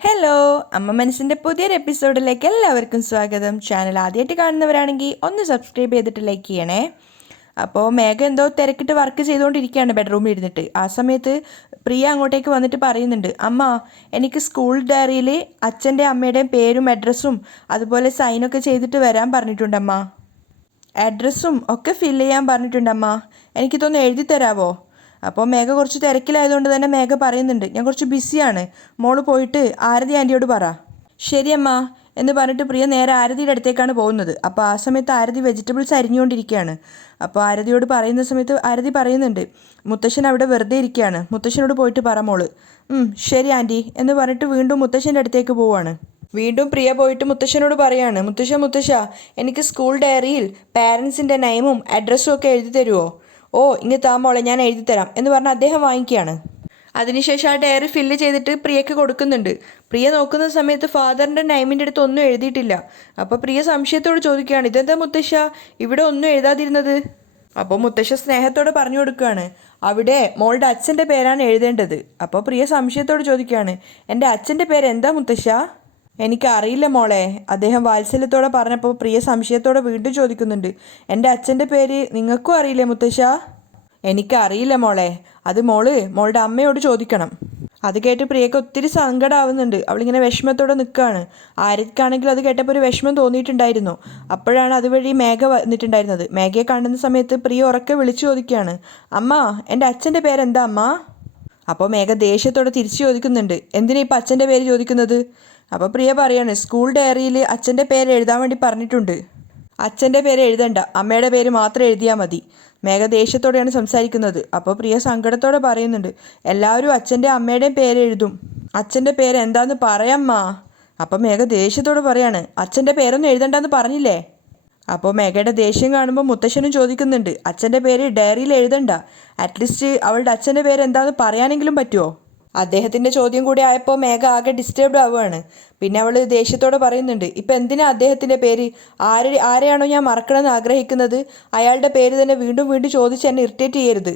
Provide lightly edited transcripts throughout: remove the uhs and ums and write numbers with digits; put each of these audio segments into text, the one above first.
Hello, അമ്മ മനസ്സിൻ്റെ പുതിയൊരു എപ്പിസോഡിലേക്ക് എല്ലാവർക്കും സ്വാഗതം. ചാനൽ ആദ്യമായിട്ട് കാണുന്നവരാണെങ്കിൽ ഒന്ന് സബ്സ്ക്രൈബ് ചെയ്തിട്ട് ലൈക്ക് ചെയ്യണേ. അപ്പോൾ മേഘ എന്തോ തിരക്കിട്ട് വർക്ക് ചെയ്തുകൊണ്ടിരിക്കുകയാണ് ബെഡ്റൂമിൽ ഇരുന്നിട്ട്. ആ സമയത്ത് പ്രിയ അങ്ങോട്ടേക്ക് വന്നിട്ട് പറയുന്നുണ്ട്, അമ്മ എനിക്ക് സ്കൂൾ ഡയറിയിൽ അച്ഛൻ്റെ അമ്മയുടെയും പേരും അഡ്രസ്സും അതുപോലെ സൈനൊക്കെ ചെയ്തിട്ട് വരാൻ പറഞ്ഞിട്ടുണ്ടമ്മ. അഡ്രസ്സും ഒക്കെ ഫില്ല് ചെയ്യാൻ പറഞ്ഞിട്ടുണ്ടമ്മ. എനിക്കിതൊന്ന് എഴുതി തരാമോ? അപ്പോൾ മേഘ കുറച്ച് തിരക്കിലായതുകൊണ്ട് തന്നെ മേഘ പറയുന്നുണ്ട്, ഞാൻ കുറച്ച് ബിസിയാണ്, മോള് പോയിട്ട് ആരതി ആൻറ്റിയോട് പറ. ശരിയമ്മ എന്ന് പറഞ്ഞിട്ട് പ്രിയ നേരെ ആരതിയുടെ അടുത്തേക്കാണ് പോകുന്നത്. അപ്പോൾ ആ സമയത്ത് ആരതി വെജിറ്റബിൾസ് അരിഞ്ഞുകൊണ്ടിരിക്കുകയാണ്. അപ്പോൾ ആരതിയോട് പറയുന്ന സമയത്ത് ആരതി പറയുന്നുണ്ട്, മുത്തശ്ശൻ അവിടെ വെറുതെ ഇരിക്കുകയാണ്, മുത്തശ്ശനോട് പോയിട്ട് പറ മോള്. ശരി ആൻറ്റി എന്ന് പറഞ്ഞിട്ട് വീണ്ടും മുത്തശ്ശൻ്റെ അടുത്തേക്ക് പോവുകയാണ്. വീണ്ടും പ്രിയ പോയിട്ട് മുത്തശ്ശനോട് പറയാണ്, മുത്തശ്ശ എനിക്ക് സ്കൂൾ ഡയറിയിൽ പാരൻസിൻ്റെ നെയിമും അഡ്രസ്സും ഒക്കെ എഴുതി തരുമോ? ഓ ഇങ്ങ് താ മോളെ, ഞാൻ എഴുതി തരാം എന്ന് പറഞ്ഞ് അദ്ദേഹം വാങ്ങിക്കുകയാണ്. അതിനുശേഷം ആ ഡയറി ഫില്ല് ചെയ്തിട്ട് പ്രിയക്ക് കൊടുക്കുന്നുണ്ട്. പ്രിയ നോക്കുന്ന സമയത്ത് ഫാദറിൻ്റെ നെയിമിൻ്റെ അടുത്ത് ഒന്നും എഴുതിയിട്ടില്ല. അപ്പോൾ പ്രിയ സംശയത്തോട് ചോദിക്കുകയാണ്, ഇതെന്താ മുത്തശ്ശ ഇവിടെ ഒന്നും എഴുതാതിരുന്നത്? അപ്പോൾ മുത്തശ്ശ സ്നേഹത്തോടെ പറഞ്ഞു കൊടുക്കുകയാണ്, അവിടെ മോളുടെ അച്ഛൻ്റെ പേരാണ് എഴുതേണ്ടത്. അപ്പോൾ പ്രിയ സംശയത്തോട് ചോദിക്കുകയാണ്, എൻ്റെ അച്ഛൻ്റെ പേര് എന്താ മുത്തശ്ശ? എനിക്കറിയില്ല മോളെ, അദ്ദേഹം വാത്സല്യത്തോടെ പറഞ്ഞപ്പോൾ പ്രിയ സംശയത്തോടെ വീണ്ടും ചോദിക്കുന്നുണ്ട്, എൻ്റെ അച്ഛൻ്റെ പേര് നിങ്ങൾക്കും അറിയില്ലേ മുത്തശ്ശ? എനിക്കറിയില്ല മോളെ, അത് മോളുടെ അമ്മയോട് ചോദിക്കണം. അത് കേട്ട് പ്രിയക്ക് ഒത്തിരി സങ്കടമാവുന്നുണ്ട്. അവളിങ്ങനെ വിഷമത്തോടെ നിൽക്കുകയാണ്. ആർക്കാണെങ്കിലും അത് കേട്ടപ്പോൾ ഒരു വിഷമം തോന്നിയിട്ടുണ്ടായിരുന്നു. അപ്പോഴാണ് അതുവഴി മേഘ വന്നിട്ടുണ്ടായിരുന്നത്. മേഘയെ കാണുന്ന സമയത്ത് പ്രിയ ഉറക്കെ വിളിച്ചു ചോദിക്കുകയാണ്, അമ്മ എൻ്റെ അച്ഛൻ്റെ പേരെന്താ അമ്മ? അപ്പോൾ മേഘ ദേഷ്യത്തോടെ തിരിച്ചു ചോദിക്കുന്നുണ്ട്, എന്തിനാ ഇപ്പം അച്ഛൻ്റെ പേര് ചോദിക്കുന്നത്? അപ്പോൾ പ്രിയ പറയാണ്, സ്കൂൾ ഡയറിയിൽ അച്ഛൻ്റെ പേര് എഴുതാൻ വേണ്ടി പറഞ്ഞിട്ടുണ്ട്. അച്ഛൻ്റെ പേര് എഴുതണ്ട, അമ്മയുടെ പേര് മാത്രം എഴുതിയാൽ മതി. മേഘ ദേഷ്യത്തോടെയാണ് സംസാരിക്കുന്നത്. അപ്പോൾ പ്രിയ സങ്കടത്തോടെ പറയുന്നുണ്ട്, എല്ലാവരും അച്ഛൻ്റെ അമ്മയുടെയും പേര് എഴുതും, അച്ഛൻ്റെ പേര് എന്താന്ന് പറയാമ്മ. അപ്പോൾ മേഘ ദേഷ്യത്തോട് പറയാണ്, അച്ഛൻ്റെ പേരൊന്നും എഴുതണ്ടെന്ന് പറഞ്ഞില്ലേ? അപ്പോൾ മേഘയുടെ ദേഷ്യം കാണുമ്പോൾ മുത്തശ്ശനും ചോദിക്കുന്നുണ്ട്, അച്ഛൻ്റെ പേര് ഡയറിയിൽ എഴുതണ്ട, അറ്റ്ലീസ്റ്റ് അവളുടെ അച്ഛൻ്റെ പേര് എന്താണെന്ന് പറയാനെങ്കിലും പറ്റുമോ? അദ്ദേഹത്തിൻ്റെ ചോദ്യം കൂടി ആയപ്പോൾ മേഘ ആകെ ഡിസ്റ്റർബ്ഡ് ആവുകയാണ്. പിന്നെ അവൾ ദേഷ്യത്തോടെ പറയുന്നുണ്ട്, ഇപ്പം എന്തിനാ അദ്ദേഹത്തിൻ്റെ പേര്? ആരെയാണോ ഞാൻ മറക്കണമെന്ന് ആഗ്രഹിക്കുന്നത് അയാളുടെ പേര് തന്നെ വീണ്ടും വീണ്ടും ചോദിച്ച് എന്നെ ഇറിറ്റേറ്റ് ചെയ്യരുത്.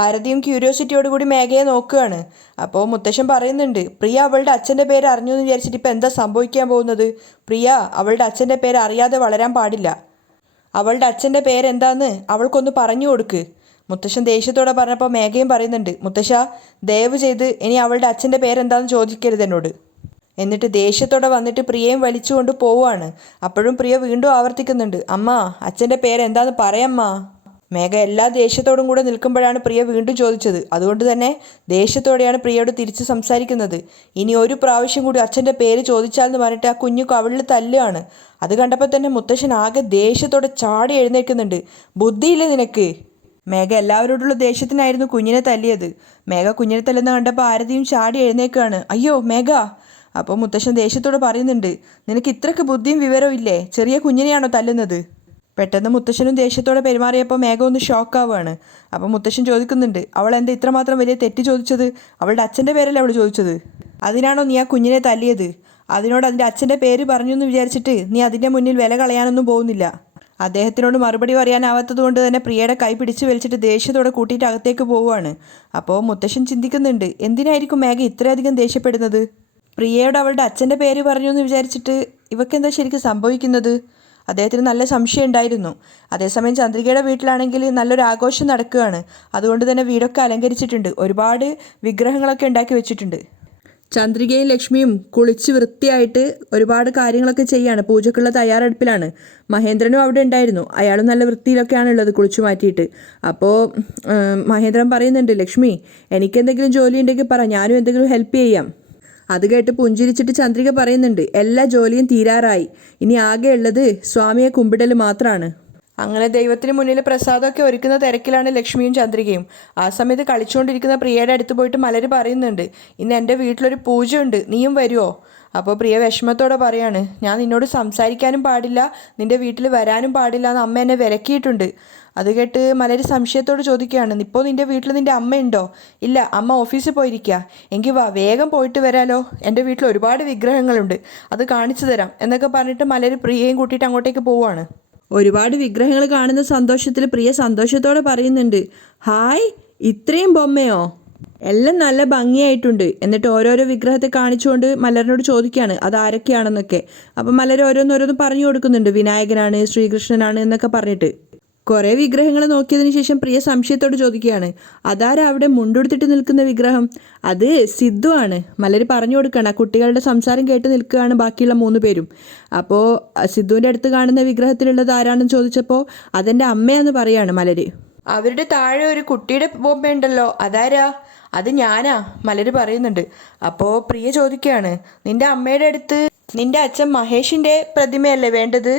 ആരതിയും ക്യൂരിയോസിറ്റിയോട് കൂടി മേഘയെ നോക്കുകയാണ്. അപ്പോൾ മുത്തശ്ശൻ പറയുന്നുണ്ട്, പ്രിയ അവളുടെ അച്ഛൻ്റെ പേര് അറിഞ്ഞു എന്ന് വിചാരിച്ചിട്ട് ഇപ്പം എന്താ സംഭവിക്കാൻ പോകുന്നത്? പ്രിയ അവളുടെ അച്ഛൻ്റെ പേര് അറിയാതെ വളരാൻ പാടില്ല. അവളുടെ അച്ഛൻ്റെ പേരെന്താന്ന് അവൾക്കൊന്ന് പറഞ്ഞു കൊടുക്ക്. മുത്തശ്ശൻ ദേഷ്യത്തോടെ പറഞ്ഞപ്പോൾ മേഘയും പറയുന്നുണ്ട്, മുത്തശ്ശ ദയവ് ചെയ്ത് ഇനി അവളുടെ അച്ഛൻ്റെ പേരെന്താണെന്ന് ചോദിക്കരുത് എന്നോട്. എന്നിട്ട് ദേഷ്യത്തോടെ വന്നിട്ട് പ്രിയയും വലിച്ചുകൊണ്ട് പോവുകയാണ്. അപ്പോഴും പ്രിയ വീണ്ടും ആവർത്തിക്കുന്നുണ്ട്, അമ്മ അച്ഛൻ്റെ പേരെന്താന്ന് പറയമ്മ. മേഘ എല്ലാ ദേഷ്യത്തോടും കൂടെ നിൽക്കുമ്പോഴാണ് പ്രിയ വീണ്ടും ചോദിച്ചത്. അതുകൊണ്ട് തന്നെ ദേഷ്യത്തോടെയാണ് പ്രിയയോട് തിരിച്ച് സംസാരിക്കുന്നത്. ഇനി ഒരു പ്രാവശ്യം കൂടി അച്ഛൻ്റെ പേര് ചോദിച്ചാലെന്ന് പറഞ്ഞിട്ട് ആ കുഞ്ഞു കവിളിൽ തല്ലുകയാണ്. അത് കണ്ടപ്പോൾ തന്നെ മുത്തശ്ശൻ ആകെ ദേഷ്യത്തോടെ ചാടി എഴുന്നേൽക്കുന്നുണ്ട്. ബുദ്ധിയില്ലേ നിനക്ക്? മേഘ എല്ലാവരോടുള്ള ദേഷ്യത്തിനായിരുന്നു കുഞ്ഞിനെ തല്ലിയത്. മേഘ കുഞ്ഞിനെ തല്ലുന്ന കണ്ടപ്പോൾ ആരതിയും ചാടി എഴുന്നേൽക്കുകയാണ്, അയ്യോ മേഘ. അപ്പോൾ മുത്തശ്ശൻ ദേഷ്യത്തോട് പറയുന്നുണ്ട്, നിനക്ക് ഇത്രയ്ക്ക് ബുദ്ധിയും വിവരവും ഇല്ലേ? ചെറിയ കുഞ്ഞിനെയാണോ തല്ലുന്നത്? പെട്ടെന്ന് മുത്തശ്ശനും ദേഷ്യത്തോടെ പെരുമാറിയപ്പോൾ മേഘ ഒന്ന് ഷോക്കാവുകയാണ്. അപ്പോൾ മുത്തശ്ശൻ ചോദിക്കുന്നുണ്ട്, അവൾ എന്താ ഇത്രമാത്രം വലിയ തെറ്റ് ചോദിച്ചത്? അവളുടെ അച്ഛൻ്റെ പേരല്ലേ അവൾ ചോദിച്ചത്? അതിനാണോ നീ ആ കുഞ്ഞിനെ തല്ലിയത്? അതിനോട് അതിൻ്റെ അച്ഛൻ്റെ പേര് പറഞ്ഞു എന്ന് വിചാരിച്ചിട്ട് നീ അതിൻ്റെ മുന്നിൽ വില കളയാനൊന്നും പോകുന്നില്ല. അദ്ദേഹത്തിനോട് മറുപടി പറയാനാവാത്തത് കൊണ്ട് തന്നെ പ്രിയയുടെ കൈ പിടിച്ച് വലിച്ചിട്ട് ദേഷ്യത്തോടെ കൂട്ടിയിട്ട് അകത്തേക്ക് പോവുകയാണ്. അപ്പോൾ മുത്തശ്ശൻ ചിന്തിക്കുന്നുണ്ട്, എന്തിനായിരിക്കും മേഘ ഇത്രയധികം ദേഷ്യപ്പെടുന്നത്? പ്രിയയോട് അവളുടെ അച്ഛൻ്റെ പേര് പറഞ്ഞു എന്ന് വിചാരിച്ചിട്ട് ഇവക്കെന്താ ശരിക്കും സംഭവിക്കുന്നത്? അദ്ദേഹത്തിന് നല്ല സംശയം ഉണ്ടായിരുന്നു. അതേസമയം ചന്ദ്രികയുടെ വീട്ടിലാണെങ്കിൽ നല്ലൊരു ആഘോഷം നടക്കുകയാണ്. അതുകൊണ്ട് തന്നെ വീടൊക്കെ അലങ്കരിച്ചിട്ടുണ്ട്, ഒരുപാട് വിഗ്രഹങ്ങളൊക്കെ ഉണ്ടാക്കി വെച്ചിട്ടുണ്ട്. ചന്ദ്രികയും ലക്ഷ്മിയും കുളിച്ച് വൃത്തിയായിട്ട് ഒരുപാട് കാര്യങ്ങളൊക്കെ ചെയ്യാണ്, പൂജക്കുള്ള തയ്യാറെടുപ്പിലാണ്. മഹേന്ദ്രനും അവിടെ ഉണ്ടായിരുന്നു, അയാളും നല്ല വൃത്തിയിലൊക്കെയാണ് ഉള്ളത് കുളിച്ചു മാറ്റിയിട്ട്. അപ്പോൾ മഹേന്ദ്രൻ പറയുന്നുണ്ട്, ലക്ഷ്മി എനിക്കെന്തെങ്കിലും ജോലി ഉണ്ടെങ്കിൽ പറ, ഞാനും എന്തെങ്കിലും ഹെൽപ്പ് ചെയ്യാം. അത് കേട്ട് പുഞ്ചിരിച്ചിട്ട് ചന്ദ്രിക പറയുന്നുണ്ട്, എല്ലാ ജോലിയും തീരാറായി, ഇനി ആകെ ഉള്ളത് സ്വാമിയെ കുമ്പിടൽ മാത്രമാണ്. അങ്ങനെ ദൈവത്തിന് മുന്നിൽ പ്രസാദമൊക്കെ ഒരുക്കുന്ന തിരക്കിലാണ് ലക്ഷ്മിയും ചന്ദ്രികയും. ആ സമയത്ത് കളിച്ചുകൊണ്ടിരിക്കുന്ന പ്രിയയുടെ അടുത്ത് പോയിട്ട് മലര് പറയുന്നുണ്ട്, ഇന്ന് എൻ്റെ വീട്ടിലൊരു പൂജയുണ്ട്, നീയും വരുമോ? അപ്പോൾ പ്രിയ വിഷമത്തോടെ പറയാണ്, ഞാൻ നിന്നോട് സംസാരിക്കാനും പാടില്ല, നിൻ്റെ വീട്ടിൽ വരാനും പാടില്ല എന്ന് അമ്മ എന്നെ വിലക്കിയിട്ടുണ്ട്. അത് കേട്ട് മലര് സംശയത്തോട് ചോദിക്കുകയാണ്, ഇപ്പോൾ നിൻ്റെ വീട്ടിൽ നിൻ്റെ അമ്മയുണ്ടോ? ഇല്ല, അമ്മ ഓഫീസിൽ പോയിരിക്കുക. എങ്കിൽ വാ, വേഗം പോയിട്ട് വരാലോ, എൻ്റെ വീട്ടിൽ ഒരുപാട് വിഗ്രഹങ്ങളുണ്ട്, അത് കാണിച്ചു തരാം എന്നൊക്കെ പറഞ്ഞിട്ട് മലര് പ്രിയയും കൂട്ടിയിട്ട് അങ്ങോട്ടേക്ക് പോവുകയാണ്. ഒരുപാട് വിഗ്രഹങ്ങൾ കാണുന്ന സന്തോഷത്തിൽ പ്രിയ സന്തോഷത്തോടെ പറയുന്നുണ്ട്, ഹായ് ഇത്രയും ബൊമ്മയോ? എല്ലാം നല്ല ഭംഗിയായിട്ടുണ്ട്. എന്നിട്ട് ഓരോരോ വിഗ്രഹത്തെ കാണിച്ചുകൊണ്ട് മലറിനോട് ചോദിക്കുകയാണ് അത് ആരൊക്കെയാണെന്നൊക്കെ. അപ്പം മലർ ഓരോന്നോരോന്ന് പറഞ്ഞു കൊടുക്കുന്നുണ്ട്. വിനായകനാണ്, ശ്രീകൃഷ്ണനാണ് എന്നൊക്കെ പറഞ്ഞിട്ട്. കുറേ വിഗ്രഹങ്ങൾ നോക്കിയതിന് ശേഷം പ്രിയ സംശയത്തോട് ചോദിക്കുകയാണ് അതാരാ അവിടെ മുണ്ടുടുത്തിട്ട് നിൽക്കുന്ന വിഗ്രഹം? അത് സിദ്ധു ആണ്. മലര് പറഞ്ഞു കൊടുക്കുകയാണ്. ആ കുട്ടികളുടെ സംസാരം കേട്ട് നിൽക്കുകയാണ് ബാക്കിയുള്ള 3 പേരും. അപ്പോൾ സിദ്ധുവിൻ്റെ അടുത്ത് കാണുന്ന വിഗ്രഹത്തിലുള്ളത് ആരാണെന്ന് ചോദിച്ചപ്പോൾ അതെൻ്റെ അമ്മയെന്ന് പറയാണ് മലര്. അവരുടെ താഴെ ഒരു കുട്ടിയുടെ ബൊമ്മയുണ്ടല്ലോ, അതാരാ? അത് ഞാനാ, മലര് പറയുന്നുണ്ട്. അപ്പോൾ പ്രിയ ചോദിക്കുകയാണ് നിന്റെ അമ്മയുടെ അടുത്ത് നിന്റെ അച്ഛൻ മഹേഷിൻ്റെ പ്രതിമയല്ലേ വേണ്ടത്,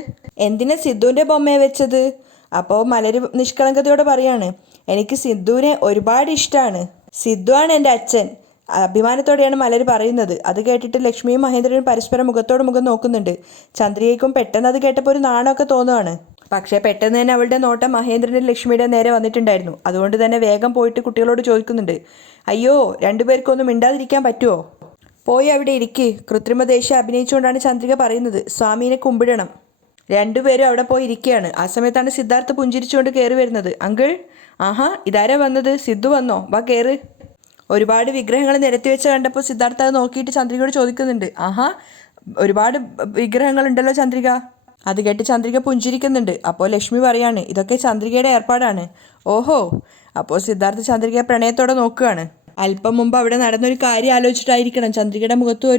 എന്തിനാ സിദ്ധുവിൻ്റെ ബൊമ്മയെ വെച്ചത്? അപ്പോൾ മലര് നിഷ്കളങ്കതയോടെ പറയാണ് എനിക്ക് സിദ്ധുവിനെ ഒരുപാട് ഇഷ്ടമാണ്, സിദ്ധു ആണ് എൻ്റെ അച്ഛൻ. അഭിമാനത്തോടെയാണ് മലര് പറയുന്നത്. അത് കേട്ടിട്ട് ലക്ഷ്മിയും മഹേന്ദ്രനും പരസ്പരം മുഖത്തോട് മുഖം നോക്കുന്നുണ്ട്. ചന്ദ്രികയ്ക്കും പെട്ടെന്ന് അത് കേട്ടപ്പോൾ ഒരു നാണമൊക്കെ തോന്നുവാണ്. പക്ഷേ പെട്ടെന്ന് തന്നെ അവളുടെ നോട്ടം മഹേന്ദ്രനും ലക്ഷ്മിയുടെ നേരെ വന്നിട്ടുണ്ടായിരുന്നു. അതുകൊണ്ട് തന്നെ വേഗം പോയിട്ട് കുട്ടികളോട് ചോദിക്കുന്നുണ്ട് അയ്യോ രണ്ടുപേർക്കൊന്നും മിണ്ടാതിരിക്കാൻ പറ്റുമോ? പോയി അവിടെ ഇരിക്ക്. കൃത്രിമ ദേഷ്യം അഭിനയിച്ചുകൊണ്ടാണ് ചന്ദ്രിക പറയുന്നത്. സ്വാമീനെ കുമ്പിടണം. രണ്ടുപേരും അവിടെ പോയി ഇരിക്കുകയാണ്. ആ സമയത്താണ് സിദ്ധാർത്ഥ പുഞ്ചിരിച്ചുകൊണ്ട് കയറി വരുന്നത്. അങ്കിൾ, ആഹാ ഇതാരാ വന്നത്? സിദ്ധു വന്നോ? വാ കയറ്. ഒരുപാട് വിഗ്രഹങ്ങൾ നിരത്തി വെച്ച് കണ്ടപ്പോൾ സിദ്ധാർത്ഥ അത് നോക്കിയിട്ട് ചന്ദ്രികയോട് ചോദിക്കുന്നുണ്ട് ആഹാ ഒരുപാട് വിഗ്രഹങ്ങളുണ്ടല്ലോ ചന്ദ്രിക. അത് കേട്ട് ചന്ദ്രിക പുഞ്ചിരിക്കുന്നുണ്ട്. അപ്പോൾ ലക്ഷ്മി പറയാണ് ഇതൊക്കെ ചന്ദ്രികയുടെ ഏർപ്പാടാണ്. ഓഹോ. അപ്പോൾ സിദ്ധാർത്ഥ ചന്ദ്രികയെ പ്രണയത്തോടെ നോക്കുകയാണ്. അല്പം മുമ്പ് അവിടെ നടന്നൊരു കാര്യം ആലോചിച്ചിട്ടായിരിക്കണം ചന്ദ്രികയുടെ മുഖത്തും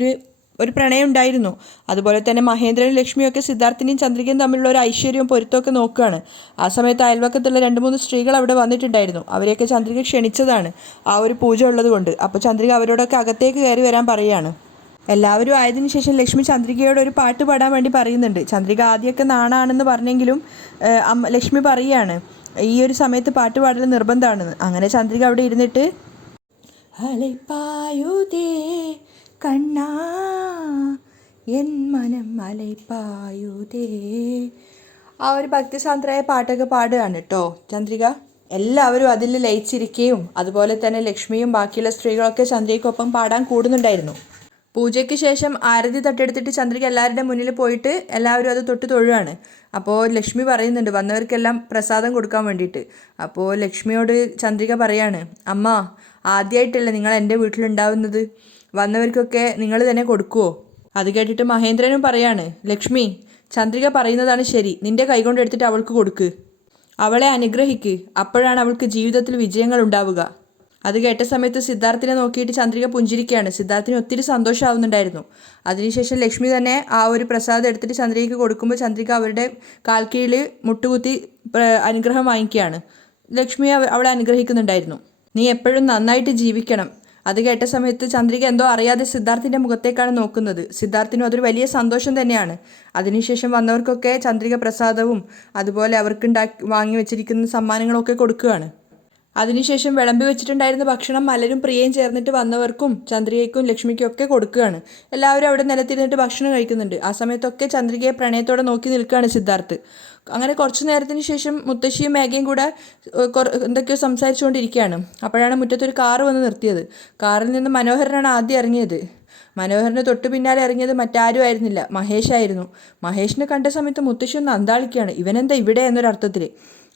ഒരു പ്രണയം ഉണ്ടായിരുന്നു. അതുപോലെ തന്നെ മഹേന്ദ്രനും ലക്ഷ്മിയൊക്കെ സിദ്ധാർത്ഥിനെയും ചന്ദ്രികയും തമ്മിലുള്ള ഒരു ഐശ്വര്യവും പൊരുത്തമൊക്കെ നോക്കുകയാണ്. ആ സമയത്ത് അയൽവക്കത്തുള്ള 2-3 സ്ത്രീകൾ അവിടെ വന്നിട്ടുണ്ടായിരുന്നു. അവരെയൊക്കെ ചന്ദ്രിക ക്ഷണിച്ചതാണ് ആ ഒരു പൂജ ഉള്ളത് കൊണ്ട്. അപ്പോൾ ചന്ദ്രിക അവരോടൊക്കെ അകത്തേക്ക് കയറി വരാൻ പറയുകയാണ്. എല്ലാവരും ആയതിനു ശേഷം ലക്ഷ്മി ചന്ദ്രികയോട് ഒരു പാട്ട് പാടാൻ വേണ്ടി പറയുന്നുണ്ട്. ചന്ദ്രിക ആദ്യമൊക്കെ നാണാണെന്ന് പറഞ്ഞെങ്കിലും ലക്ഷ്മി പറയുകയാണ് ഈ ഒരു സമയത്ത് പാട്ട് പാടൽ നിർബന്ധമാണെന്ന്. അങ്ങനെ ചന്ദ്രിക അവിടെ ഇരുന്നിട്ട് അലൈപ്പായുതേ കണ്ണാ എൻ മനം അലൈപ്പായുതേ ആ ഒരു ഭക്തിസാന്ദ്രമായ പാട്ടൊക്കെ പാടുകയാണ് കേട്ടോ ചന്ദ്രിക. എല്ലാവരും അതിൽ ലയിച്ചിരിക്കുകയും അതുപോലെ തന്നെ ലക്ഷ്മിയും ബാക്കിയുള്ള സ്ത്രീകളൊക്കെ ചന്ദ്രികയ്ക്കൊപ്പം പാടാൻ കൂടുന്നുണ്ടായിരുന്നു. പൂജയ്ക്ക് ശേഷം ആരതി തട്ടെടുത്തിട്ട് ചന്ദ്രിക എല്ലാവരുടെ മുന്നിൽ പോയിട്ട് എല്ലാവരും അത് തൊട്ട് തൊഴുകയാണ്. അപ്പോൾ ലക്ഷ്മി പറയുന്നുണ്ട് വന്നവർക്കെല്ലാം പ്രസാദം കൊടുക്കാൻ വേണ്ടിയിട്ട്. അപ്പോൾ ലക്ഷ്മിയോട് ചന്ദ്രിക പറയാണ് അമ്മ ആദ്യമായിട്ടല്ലേ നിങ്ങൾ എൻ്റെ വീട്ടിലുണ്ടാവുന്നത്, വന്നവർക്കൊക്കെ നിങ്ങൾ തന്നെ കൊടുക്കുമോ? അത് കേട്ടിട്ട് മഹേന്ദ്രനും പറയാണ് ലക്ഷ്മി ചന്ദ്രിക പറയുന്നതാണ് ശരി, നിൻ്റെ കൈകൊണ്ട് എടുത്തിട്ട് അവൾക്ക് കൊടുക്ക്, അവളെ അനുഗ്രഹിക്ക്, അപ്പോഴാണ് അവൾക്ക് ജീവിതത്തിൽ വിജയങ്ങൾ ഉണ്ടാവുക. അത് കേട്ട സമയത്ത് സിദ്ധാർത്ഥിനെ നോക്കിയിട്ട് ചന്ദ്രിക പുഞ്ചിരിക്കുകയാണ്. സിദ്ധാർത്ഥിന് ഒത്തിരി സന്തോഷമാവുന്നുണ്ടായിരുന്നു. അതിനുശേഷം ലക്ഷ്മി തന്നെ ആ ഒരു പ്രസാദം എടുത്തിട്ട് ചന്ദ്രികയ്ക്ക് കൊടുക്കുമ്പോൾ ചന്ദ്രിക അവരുടെ കാൽക്കീഴിൽ മുട്ടുകുത്തി അനുഗ്രഹം വാങ്ങിക്കുകയാണ്. ലക്ഷ്മി അവളെ അനുഗ്രഹിക്കുന്നുണ്ടായിരുന്നു. നീ എപ്പോഴും നന്നായിട്ട് ജീവിക്കണം. അത് കേട്ട സമയത്ത് ചന്ദ്രിക എന്തോ അറിയാതെ സിദ്ധാർത്ഥിൻ്റെ മുഖത്തേക്കാണ് നോക്കുന്നത്. സിദ്ധാർത്ഥിനും അതൊരു വലിയ സന്തോഷം തന്നെയാണ്. അതിനുശേഷം വന്നവർക്കൊക്കെ ചന്ദ്രിക പ്രസാദവും അതുപോലെ അവർക്ക് വാങ്ങി വെച്ചിരിക്കുന്ന സമ്മാനങ്ങളൊക്കെ കൊടുക്കുകയാണ്. അതിനുശേഷം വിളമ്പി വെച്ചിട്ടുണ്ടായിരുന്ന ഭക്ഷണം മലരും പ്രിയയും ചേർന്നിട്ട് വന്നവർക്കും ചന്ദ്രികയ്ക്കും ലക്ഷ്മിക്കും ഒക്കെ കൊടുക്കുകയാണ്. എല്ലാവരും അവിടെ നിലത്തിരുന്നിട്ട് ഭക്ഷണം കഴിക്കുന്നുണ്ട്. ആ സമയത്തൊക്കെ ചന്ദ്രികയെ പ്രണയത്തോടെ നോക്കി നിൽക്കുകയാണ് സിദ്ധാർത്ഥ്. അങ്ങനെ കുറച്ചു നേരത്തിന് ശേഷം മുത്തശ്ശിയും മേഘയും കൂടെ എന്തൊക്കെയോ സംസാരിച്ചുകൊണ്ടിരിക്കുകയാണ്. അപ്പോഴാണ് മുറ്റത്തൊരു കാറ് വന്ന് നിർത്തിയത്. കാറിൽ നിന്ന് മനോഹരനാണ് ആദ്യം ഇറങ്ങിയത്. മനോഹറിന് തൊട്ടു പിന്നാലെ ഇറങ്ങിയത് മറ്റാരും ആയിരുന്നില്ല, മഹേഷായിരുന്നു. മഹേഷിനെ കണ്ട സമയത്ത് മുത്തശ്ശി ഒന്ന് അന്താളിക്കുകയാണ്, ഇവനെന്താ ഇവിടെ എന്നൊരർത്ഥത്തിൽ.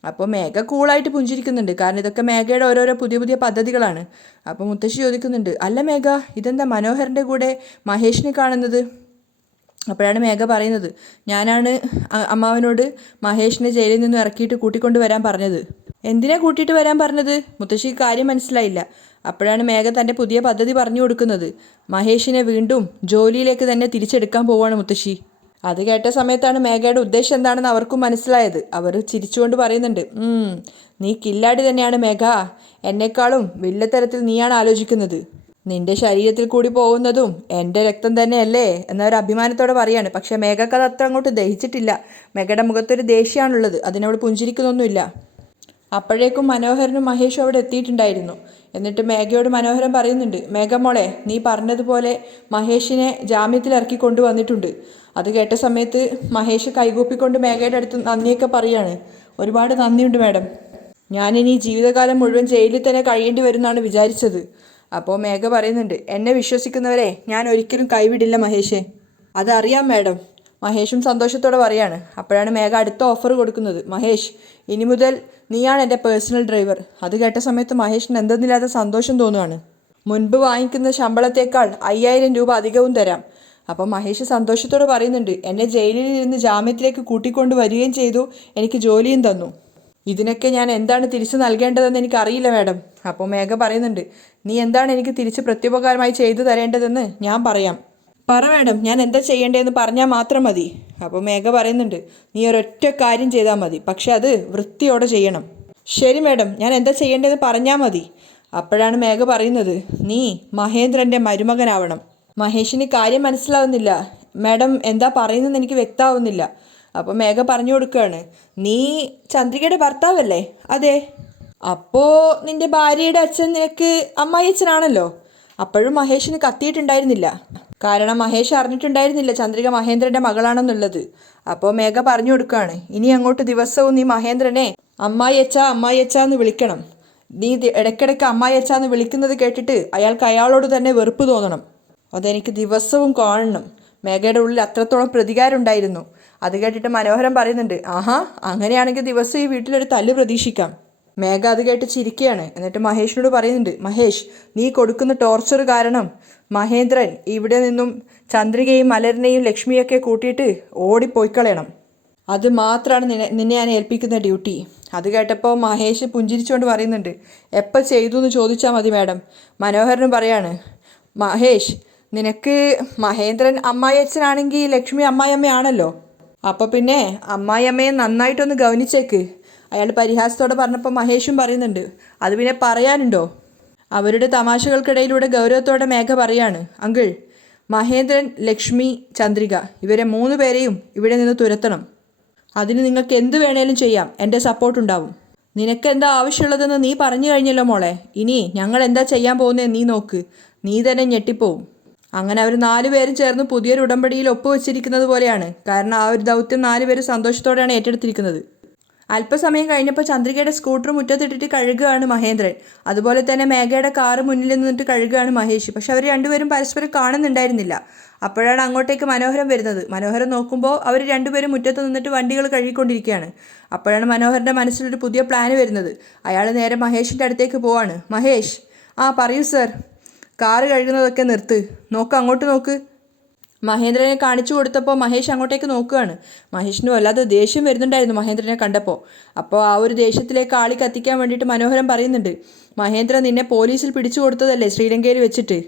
അപ്പോൾ മേഘ കൂളായിട്ട് പുഞ്ചിരിക്കുന്നുണ്ട്. കാരണം ഇതൊക്കെ മേഘയുടെ ഓരോരോ പുതിയ പുതിയ പദ്ധതികളാണ്. അപ്പോൾ മുത്തശ്ശി ചോദിക്കുന്നുണ്ട് അല്ല മേഘ ഇതെന്താ മനോഹറിൻ്റെ കൂടെ മഹേഷിനെ കാണുന്നത്? അപ്പോഴാണ് മേഘ പറയുന്നത് ഞാനാണ് അമ്മാവനോട് മഹേഷിനെ ജയിലിൽ നിന്ന് ഇറക്കിയിട്ട് കൂട്ടിക്കൊണ്ട് വരാൻ പറഞ്ഞത്. എന്തിനാ കൂട്ടിയിട്ട് വരാൻ പറഞ്ഞത്? മുത്തശ്ശിക്ക് കാര്യം മനസ്സിലായില്ല. അപ്പോഴാണ് മേഘ തൻ്റെ പുതിയ പദ്ധതി പറഞ്ഞു കൊടുക്കുന്നത്. മഹേഷിനെ വീണ്ടും ജോലിയിലേക്ക് തന്നെ തിരിച്ചെടുക്കാൻ പോവുകയാണ് മുത്തശ്ശി. അത് കേട്ട സമയത്താണ് മേഘയുടെ ഉദ്ദേശം എന്താണെന്ന് അവർക്കും മനസ്സിലായത്. അവർ ചിരിച്ചുകൊണ്ട് പറയുന്നുണ്ട് നീ കില്ലാടി തന്നെയാണ് മേഘ, എന്നെക്കാളും വലിയ തരത്തിൽ നീയാണ് ആലോചിക്കുന്നത്. നിന്റെ ശരീരത്തിൽ കൂടി പോകുന്നതും എൻ്റെ രക്തം തന്നെയല്ലേ എന്നൊരു അഭിമാനത്തോടെ പറയാണ്. പക്ഷേ മേഘക്ക് അത് അത്ര അങ്ങോട്ട് ദഹിച്ചിട്ടില്ല. മേഘയുടെ മുഖത്തൊരു ദേഷ്യമാണുള്ളത്, അതിനവൾ പുഞ്ചിരിക്കുന്നൊന്നുമില്ല. അപ്പോഴേക്കും മനോഹരനും മഹേഷും അവിടെ എത്തിയിട്ടുണ്ടായിരുന്നു. എന്നിട്ട് മേഘയോട് മനോഹരൻ പറയുന്നുണ്ട് മേഘ മോളെ നീ പറഞ്ഞതുപോലെ മഹേഷിനെ ജാമ്യത്തിൽ ഇറക്കി കൊണ്ടുവന്നിട്ടുണ്ട്. അത് കേട്ട സമയത്ത് മഹേഷ് കൈകൂപ്പിക്കൊണ്ട് മേഘയുടെ അടുത്ത് നന്ദിയൊക്കെ പറയാണ്. ഒരുപാട് നന്ദിയുണ്ട് മാഡം, ഞാനിനി ജീവിതകാലം മുഴുവൻ ജയിലിൽ തന്നെ കഴിയേണ്ടി വരുമെന്നാണ് വിചാരിച്ചത്. അപ്പോൾ മേഘ പറയുന്നുണ്ട് എന്നെ വിശ്വസിക്കുന്നവരെ ഞാൻ ഒരിക്കലും കൈവിടില്ല മഹേഷേ. അതറിയാം മാഡം, മഹേഷും സന്തോഷത്തോടെ പറയാണ്. അപ്പോഴാണ് മേഘ അടുത്ത ഓഫർ കൊടുക്കുന്നത്. മഹേഷ് ഇനി മുതൽ നീയാണ് എൻ്റെ പേഴ്സണൽ ഡ്രൈവർ. അത് കേട്ട സമയത്ത് മഹേഷിന് എന്തെന്നില്ലാത്ത സന്തോഷം തോന്നുവാണ്. മുൻപ് വാങ്ങിക്കുന്ന ശമ്പളത്തേക്കാൾ 5000 രൂപ അധികവും തരാം. അപ്പം മഹേഷ് സന്തോഷത്തോടെ പറയുന്നുണ്ട്, എന്നെ ജയിലിൽ നിന്ന് ജാമ്യത്തിലേക്ക് കൂട്ടിക്കൊണ്ട് വരികയും ചെയ്തു, എനിക്ക് ജോലിയും തന്നു. ഇതിനൊക്കെ ഞാൻ എന്താണ് തിരിച്ചു നൽകേണ്ടതെന്ന് എനിക്കറിയില്ല മാഡം. അപ്പോൾ മേഘ പറയുന്നുണ്ട്, നീ എന്താണ് എനിക്ക് തിരിച്ച് പ്രത്യുപകാരമായി ചെയ്തു തരേണ്ടതെന്ന് ഞാൻ പറയാം. പറ മാഡം, ഞാൻ എന്താ ചെയ്യേണ്ടതെന്ന് പറഞ്ഞാൽ മാത്രം മതി. അപ്പോൾ മേഘ പറയുന്നുണ്ട്, നീ ഒരൊറ്റ കാര്യം ചെയ്താൽ മതി, പക്ഷെ അത് വൃത്തിയോടെ ചെയ്യണം. ശരി മാഡം, ഞാൻ എന്താ ചെയ്യേണ്ടതെന്ന് പറഞ്ഞാൽ മതി. അപ്പോഴാണ് മേഘ പറയുന്നത്, നീ മഹേന്ദ്രൻ്റെ മരുമകനാവണം. മഹേഷിന് കാര്യം മനസ്സിലാവുന്നില്ല. മാഡം എന്താ പറയുന്നതെന്ന് എനിക്ക് വ്യക്തമാവുന്നില്ല. അപ്പോൾ മേഘ പറഞ്ഞു കൊടുക്കുകയാണ്, നീ ചന്ദ്രികയുടെ ഭർത്താവല്ലേ? അതെ. അപ്പോൾ നിന്റെ ഭാര്യയുടെ അച്ഛൻ നിനക്ക് അമ്മായിയച്ഛനാണല്ലോ. അപ്പോഴും മഹേഷിന് കത്തിയിട്ടുണ്ടായിരുന്നില്ല. കാരണം മഹേഷ് അറിഞ്ഞിട്ടുണ്ടായിരുന്നില്ല ചന്ദ്രിക മഹേന്ദ്രൻ്റെ മകളാണെന്നുള്ളത്. അപ്പോൾ മേഘ പറഞ്ഞു കൊടുക്കുകയാണ്, ഇനി അങ്ങോട്ട് ദിവസവും നീ മഹേന്ദ്രനെ അമ്മായിയച്ഛ എന്ന് വിളിക്കണം. നീ ഇടയ്ക്കിടയ്ക്ക് അമ്മായിയച്ഛ എന്ന് വിളിക്കുന്നത് കേട്ടിട്ട് അയാൾക്ക് അയാളോട് തന്നെ വെറുപ്പ് തോന്നണം. അതെനിക്ക് ദിവസവും കാണണം. മേഘയുടെ ഉള്ളിൽ അത്രത്തോളം പ്രതികാരം ഉണ്ടായിരുന്നു. അത് കേട്ടിട്ട് മനോഹരൻ പറയുന്നുണ്ട്, ആഹാ, അങ്ങനെയാണെങ്കിൽ ദിവസം ഈ വീട്ടിലൊരു തല്ല് പ്രതീക്ഷിക്കാം. മേഘ അത് കേട്ട് ചിരിക്കുകയാണ്. എന്നിട്ട് മഹേഷിനോട് പറയുന്നുണ്ട്, മഹേഷ്, നീ കൊടുക്കുന്ന ടോർച്ചർ കാരണം മഹേന്ദ്രൻ ഇവിടെ നിന്നും ചന്ദ്രികയും മലരിനെയും ലക്ഷ്മിയൊക്കെ കൂട്ടിയിട്ട് ഓടിപ്പോയിക്കളയണം. അത് മാത്രമാണ് നിന്നെ ഞാൻ ഏൽപ്പിക്കുന്ന ഡ്യൂട്ടി. അത് കേട്ടപ്പോൾ മഹേഷ് പുഞ്ചിരിച്ചുകൊണ്ട് പറയുന്നുണ്ട്, എപ്പോൾ ചെയ്തു എന്ന് ചോദിച്ചാൽ മതി മാഡം. മനോഹരനും പറയാണ്, മഹേഷ്, നിനക്ക് മഹേന്ദ്രൻ അമ്മായിയച്ഛനാണെങ്കിൽ ലക്ഷ്മി അമ്മായിയമ്മയാണല്ലോ. അപ്പോൾ പിന്നെ അമ്മായിയമ്മയെ നന്നായിട്ടൊന്ന് ഗവനിച്ചേക്ക്. അയാൾ പരിഹാസത്തോടെ പറഞ്ഞപ്പോൾ മഹേഷും പറയുന്നുണ്ട്, അത് പിന്നെ പറയാനുണ്ടോ? അവരുടെ തമാശകൾക്കിടയിലൂടെ ഗൗരവത്തോടെ മേഘ പറയാണ്, അങ്കിൾ, മഹേന്ദ്രൻ, ലക്ഷ്മി, ചന്ദ്രിക ഇവരെ 3 പേരെയും ഇവിടെ നിന്ന് തുരത്തണം. അതിന് നിങ്ങൾക്ക് എന്ത് വേണേലും ചെയ്യാം, എൻ്റെ സപ്പോർട്ടുണ്ടാവും. നിനക്കെന്താ ആവശ്യമുള്ളതെന്ന് നീ പറഞ്ഞു കഴിഞ്ഞല്ലോ മോളെ. ഇനി ഞങ്ങൾ എന്താ ചെയ്യാൻ പോകുന്നത് നീ നോക്ക്. നീ തന്നെ ഞെട്ടിപ്പോവും. അങ്ങനെ അവർ 4 പേരും ചേർന്ന് പുതിയൊരു ഉടമ്പടിയിൽ ഒപ്പുവെച്ചിരിക്കുന്നത് പോലെയാണ്. കാരണം ആ ഒരു ദൗത്യം 4 പേരും സന്തോഷത്തോടെയാണ് ഏറ്റെടുത്തിരിക്കുന്നത്. അല്പസമയം കഴിഞ്ഞപ്പോൾ ചന്ദ്രികയുടെ സ്കൂട്ടർ മുറ്റത്തിട്ടിട്ട് കഴുകുകയാണ് മഹേന്ദ്രൻ. അതുപോലെ തന്നെ മേഘയുടെ കാറ് മുന്നിൽ നിന്നിട്ട് കഴുകുകയാണ് മഹേഷ്. പക്ഷെ അവർ രണ്ടുപേരും പരസ്പരം കാണുന്നുണ്ടായിരുന്നില്ല. അപ്പോഴാണ് അങ്ങോട്ടേക്ക് മനോഹരൻ വരുന്നത്. മനോഹരൻ നോക്കുമ്പോൾ അവർ രണ്ടുപേരും മുറ്റത്ത് നിന്നിട്ട് വണ്ടികൾ കഴുകിക്കൊണ്ടിരിക്കുകയാണ്. അപ്പോഴാണ് മനോഹരൻ്റെ മനസ്സിലൊരു പുതിയ പ്ലാൻ വരുന്നത്. അയാൾ നേരെ മഹേഷിൻ്റെ അടുത്തേക്ക് പോവാണ്. മഹേഷ്, പറയൂ സർ. കാറ് കഴുകുന്നതൊക്കെ നിർത്ത്, അങ്ങോട്ട് നോക്ക്. മഹേന്ദ്രനെ കാണിച്ചു കൊടുത്തപ്പോൾ മഹേഷ് അങ്ങോട്ടേക്ക് നോക്കുകയാണ്. മഹേഷിന് വല്ലാതെ ദേഷ്യം വരുന്നുണ്ടായിരുന്നു മഹേന്ദ്രനെ കണ്ടപ്പോൾ. അപ്പോൾ ആ ഒരു ദേഷ്യത്തിലേക്ക് ആളി കത്തിക്കാൻ വേണ്ടിയിട്ട് മനോഹരൻ പറയുന്നുണ്ട്, മഹേന്ദ്രൻ നിന്നെ പോലീസിൽ പിടിച്ചു കൊടുത്തതല്ലേ ശ്രീലങ്കയിൽ വെച്ചിട്ട്.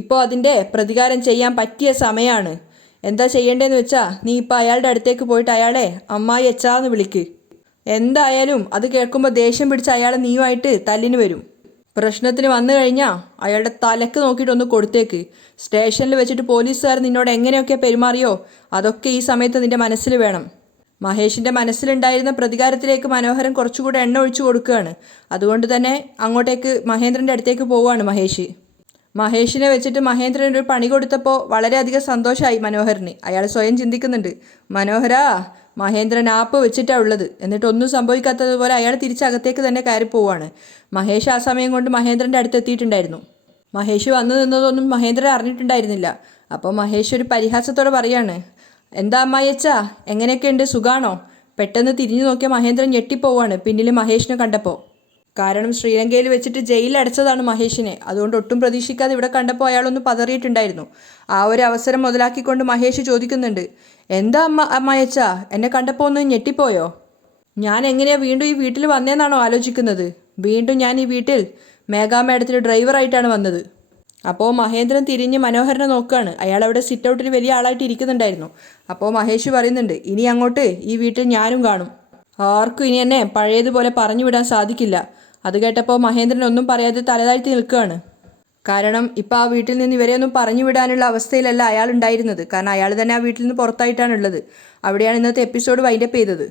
ഇപ്പോൾ അതിൻ്റെ പ്രതികാരം ചെയ്യാൻ പറ്റിയ സമയമാണ്. എന്താ ചെയ്യേണ്ടതെന്ന് വെച്ചാൽ നീ ഇപ്പോൾ അയാളുടെ അടുത്തേക്ക് പോയിട്ട് അയാളെ അമ്മായി അച്ഛാന്ന് വിളിക്ക്. എന്തായാലും അത് കേൾക്കുമ്പോൾ ദേഷ്യം പിടിച്ച് അയാൾ നീയുമായിട്ട് തല്ലിന് വരും. പ്രശ്നത്തിന് വന്നു കഴിഞ്ഞാൽ അയാളുടെ തലക്ക് നോക്കിയിട്ടൊന്ന് കൊടുത്തേക്ക്. സ്റ്റേഷനിൽ വെച്ചിട്ട് പോലീസുകാർ നിന്നോട് എങ്ങനെയൊക്കെ പെരുമാറിയോ അതൊക്കെ ഈ സമയത്ത് നിൻ്റെ മനസ്സിൽ വേണം. മഹേഷിൻ്റെ മനസ്സിലുണ്ടായിരുന്ന പ്രതികാരത്തിലേക്ക് മനോഹരൻ കുറച്ചുകൂടെ എണ്ണ ഒഴിച്ചു കൊടുക്കുകയാണ്. അതുകൊണ്ട് തന്നെ അങ്ങോട്ടേക്ക് മഹേന്ദ്രൻ്റെ അടുത്തേക്ക് പോവുകയാണ് മഹേഷ്. മഹേഷിനെ വെച്ചിട്ട് മഹേന്ദ്രൻ ഒരു പണി കൊടുത്തപ്പോൾ വളരെയധികം സന്തോഷമായി മനോഹരന്. അയാൾ സ്വയം ചിന്തിക്കുന്നുണ്ട്, മനോഹരാ, മഹേന്ദ്രൻ ആപ്പ് വെച്ചിട്ടാണ് ഉള്ളത്, എന്നിട്ടൊന്നും സംഭവിക്കാത്തതുപോലെ അയാൾ തിരിച്ചകത്തേക്ക് തന്നെ കയറി പോവുകയാണ്. മഹേഷ് ആ സമയം കൊണ്ട് മഹേന്ദ്രൻ്റെ അടുത്ത് എത്തിയിട്ടുണ്ടായിരുന്നു. മഹേഷ് വന്നു നിന്നതൊന്നും മഹേന്ദ്രൻ അറിഞ്ഞിട്ടുണ്ടായിരുന്നില്ല. അപ്പോൾ മഹേഷ് ഒരു പരിഹാസത്തോടെ പറയാണ്, എന്താ അമ്മായിയച്ചാ, എങ്ങനെയൊക്കെയുണ്ട്, സുഖാണോ? പെട്ടെന്ന് തിരിഞ്ഞു നോക്കിയ മഹേന്ദ്രൻ ഞെട്ടിപ്പോവാണ് പിന്നിൽ മഹേഷിനെ കണ്ടപ്പോൾ. കാരണം ശ്രീലങ്കയിൽ വെച്ചിട്ട് ജയിലിലടച്ചതാണ് മഹേഷിനെ. അതുകൊണ്ട് ഒട്ടും പ്രതീക്ഷിക്കാതെ ഇവിടെ കണ്ടപ്പോൾ അയാളൊന്ന് പതറിയിട്ടുണ്ടായിരുന്നു. ആ ഒരു അവസരം മുതലാക്കിക്കൊണ്ട് മഹേഷ് ചോദിക്കുന്നുണ്ട്, എന്താ അമ്മായിയച്ചാ, എന്നെ കണ്ടപ്പോൾ ഒന്ന് ഞെട്ടിപ്പോയോ? ഞാൻ എങ്ങനെയാ വീണ്ടും ഈ വീട്ടിൽ വന്നേന്നാണോ ആലോചിക്കുന്നത്? വീണ്ടും ഞാൻ ഈ വീട്ടിൽ മേഘാ മാഡത്തിന് ഡ്രൈവറായിട്ടാണ് വന്നത്. അപ്പോൾ മഹേന്ദ്രൻ തിരിഞ്ഞ് മനോഹരനെ നോക്കുകയാണ്. അയാൾ അവിടെ സിറ്റ് ഔട്ടിൽ വലിയ ആളായിട്ട് ഇരിക്കുന്നുണ്ടായിരുന്നു. അപ്പോൾ മഹേഷ് പറയുന്നുണ്ട്, ഇനി അങ്ങോട്ട് ഈ വീട്ടിൽ ഞാനും കാണും. ആർക്കും ഇനി എന്നെ പഴയതുപോലെ പറഞ്ഞു വിടാൻ സാധിക്കില്ല. അത് കേട്ടപ്പോൾ മഹേന്ദ്രൻ ഒന്നും പറയാതെ തലതാഴ്ത്തി നിൽക്കുകയാണ്. കാരണം ഇപ്പോൾ ആ വീട്ടിൽ നിന്ന് ഇവരെയൊന്നും പറഞ്ഞു വിടാനുള്ള അവസ്ഥയിലല്ല അയാൾ ഉണ്ടായിരുന്നത്. കാരണം അയാൾ തന്നെ ആ വീട്ടിൽ നിന്ന് പുറത്തായിട്ടാണുള്ളത്. അവിടെയാണ് ഇന്നത്തെ എപ്പിസോഡ് വൈൻഡപ്പ് ചെയ്തത്.